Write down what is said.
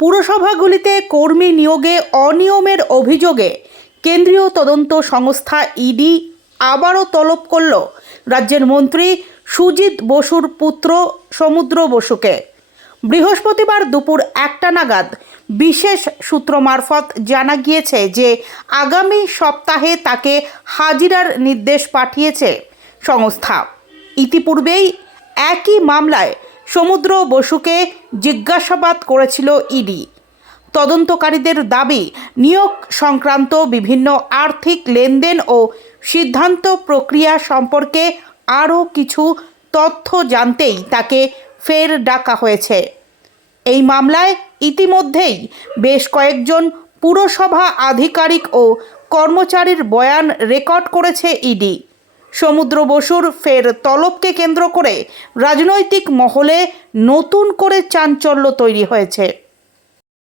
পুরসভাগুলিতে কর্মী নিয়োগে অনিয়মের অভিযোগে কেন্দ্রীয় তদন্ত সংস্থা ইডি আবারও তলব করল রাজ্যের মন্ত্রী সুজিত বসুর পুত্র সমুদ্র বসুকে। বৃহস্পতিবার দুপুর একটা নাগাদ বিশেষ সূত্র মারফত জানা গিয়েছে যে আগামী সপ্তাহে তাকে হাজিরার নির্দেশ পাঠিয়েছে সংস্থা। ইতিপূর্বেই একই মামলায় সমুদ্র বসুকে জিজ্ঞাসাবাদ করেছিল ইডি। তদন্তকারীদের দাবি, নিয়োগ সংক্রান্ত বিভিন্ন আর্থিক লেনদেন ও সিদ্ধান্ত প্রক্রিয়া সম্পর্কে আরও কিছু তথ্য জানতেই তাকে ফের ডাকা হয়েছে। এই মামলায় ইতিমধ্যেই বেশ কয়েকজন পুরসভা আধিকারিক ও কর্মচারীর বয়ান রেকর্ড করেছে ইডি। সমুদ্র বসুর ফের তলবকে কেন্দ্র করে রাজনৈতিক মহলে নতুন করে চাঞ্চল্য তৈরি হয়েছে।